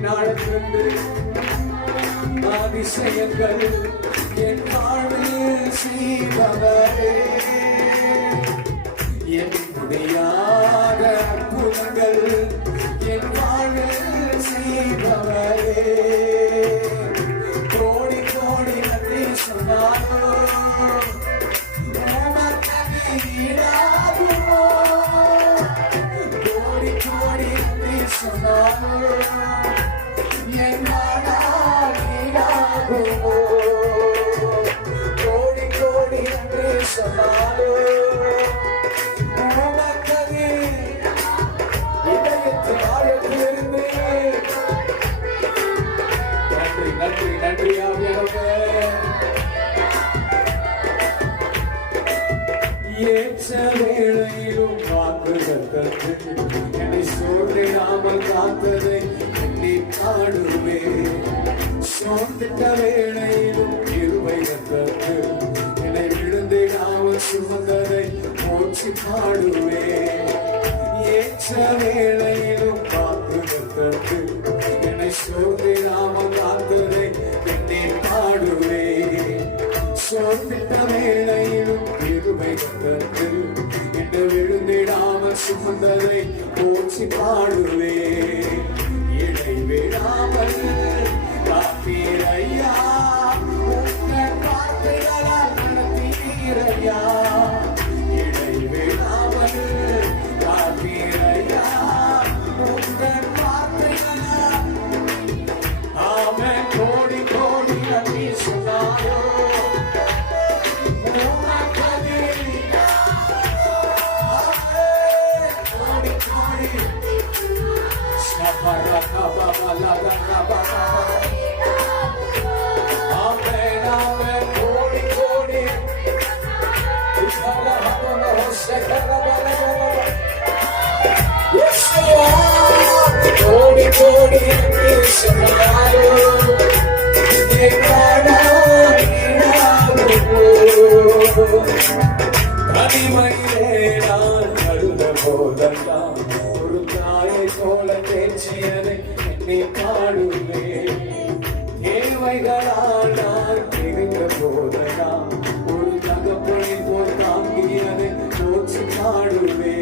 இது நாளத்திலிருந்து அதிசயங்கள் என் வாழ்வில் செய்பவரே என் முடியாத அற்புதங்கள் என் வாழ்வில் செய்பவரே ஏற்ற வேளையிலும் வாக்குதத்தத்து என்னை சோர்ந்திடாமல் காத்ததை எண்ணி பாடுவே சோர்ந்திட்ட வேளையிலும் இருவை தத்தத்து என்னை விழுந்திடாமல் சுமந்ததை போற்றி பாடுவே ஏற்ற வேளையிலும் வாக்குதத்தத்து என்னை சோர்ந்திடாமல் காத்ததை எண்ணி பாடுவே சோர்ந்திட்ட பாடுவே ஸ்னபரகபபலகபபப. ஆமென் ஆமென் கோடி கோடி உசரஹபமஹசகரபலகபப. கோடி கோடி சொன்னாயோ தனிமையிலே நான் அழுத போதெல்லாம் ஒரு தாயை போல பேச்சியதை என்னை பாடுவே தேவைகளால் நான் இருந்த போதெல்லாம் ஒரு தகப்பனை போல் தாங்கியதை போச்சு பாடுவே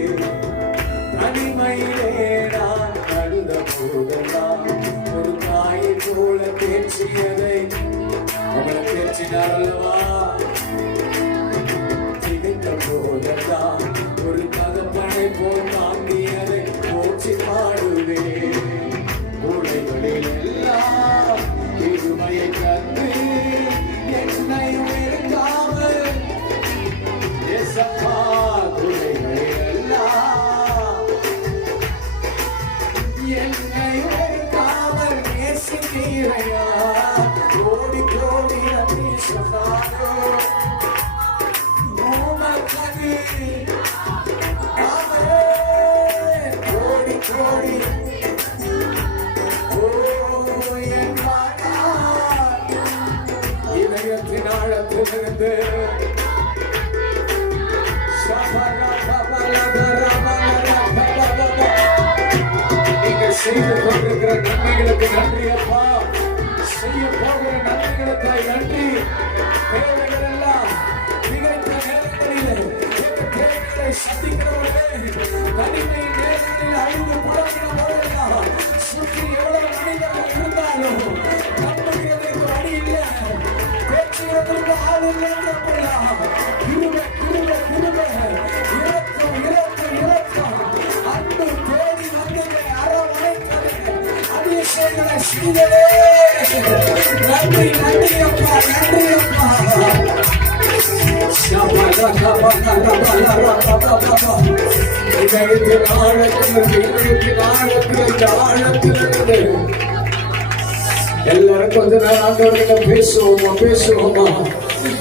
தனிமையிலே நான் அழுத போதெல்லாம் ஒரு தாயை போல பேச்சியதை. பேச்சினார் அல்லவா? நேசித்தீரையா. கோடி கோடி நன்றி சொன்னாரோ. உமக்கது ஆமென். இதயத்தின் ஆழத்திலிருந்து செய்து கொண்டிருக்கிற நன்மைகளுக்கு நன்றி அப்பா. செய்ய போகிற நன்மைகளுக்காய் நன்றி. தேவைகள் எல்லாம் சந்திக்கிறவர்களே அதிசயங்களை நன்றி நன்றி அப்பா நன்றி அப்பா இதயத்தின் ஆழத்தில் இதயத்தின் ஆழத்தில் ஆழத்தில் எல்லாரும் கொஞ்ச நேரம் ஆண்டவர்கிட்ட பேசுவோமா பேசுவோமா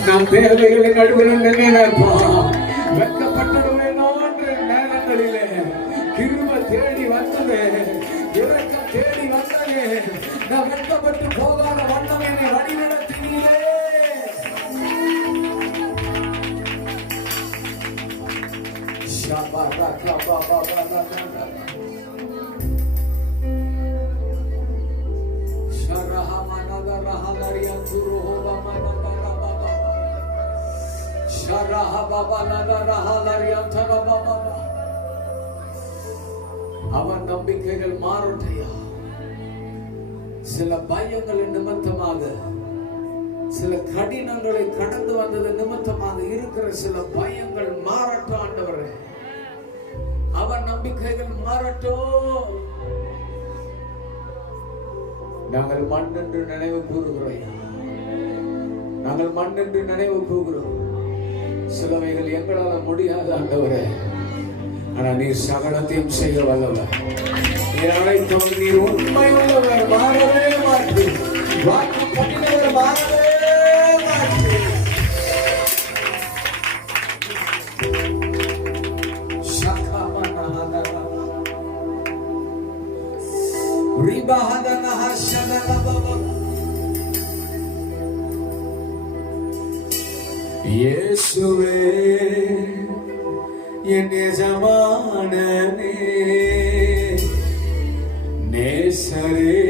நம் தேவைகளின் நடுவில் நினைப்பா வெட்கப்பட்டுடுவேனோன்ற அவன் நம்பிக்கைகள் மாறட்டையா சில பயங்களின் நிமித்தமாக சில கடினங்களை கடந்து வந்தது நிமித்தமாக இருக்கிற சில பயங்கள் மாறட்டும் ஆண்டவரே. அவன் நம்பிக்கைகள் மாறட்டும். நாங்கள் மண் என்று நினைவு கூறுகிறோம். நாங்கள் மண் என்று நினைவு கூறுகிறோம். சிலவைகள் எங்களால் முடியாத ஆண்டவரே. ஆனா நீர் சகலத்தையும் செய்ய வல்லவர். நீர் அனைத்தும் நீர் உண்மை உள்ளவர். மாறவே மாற்றி வாக்கு பண்ணினவர் மாறவே ரிபஹதனஹஷனலபப. இயேசுவே என் எஜமானனே நேசரே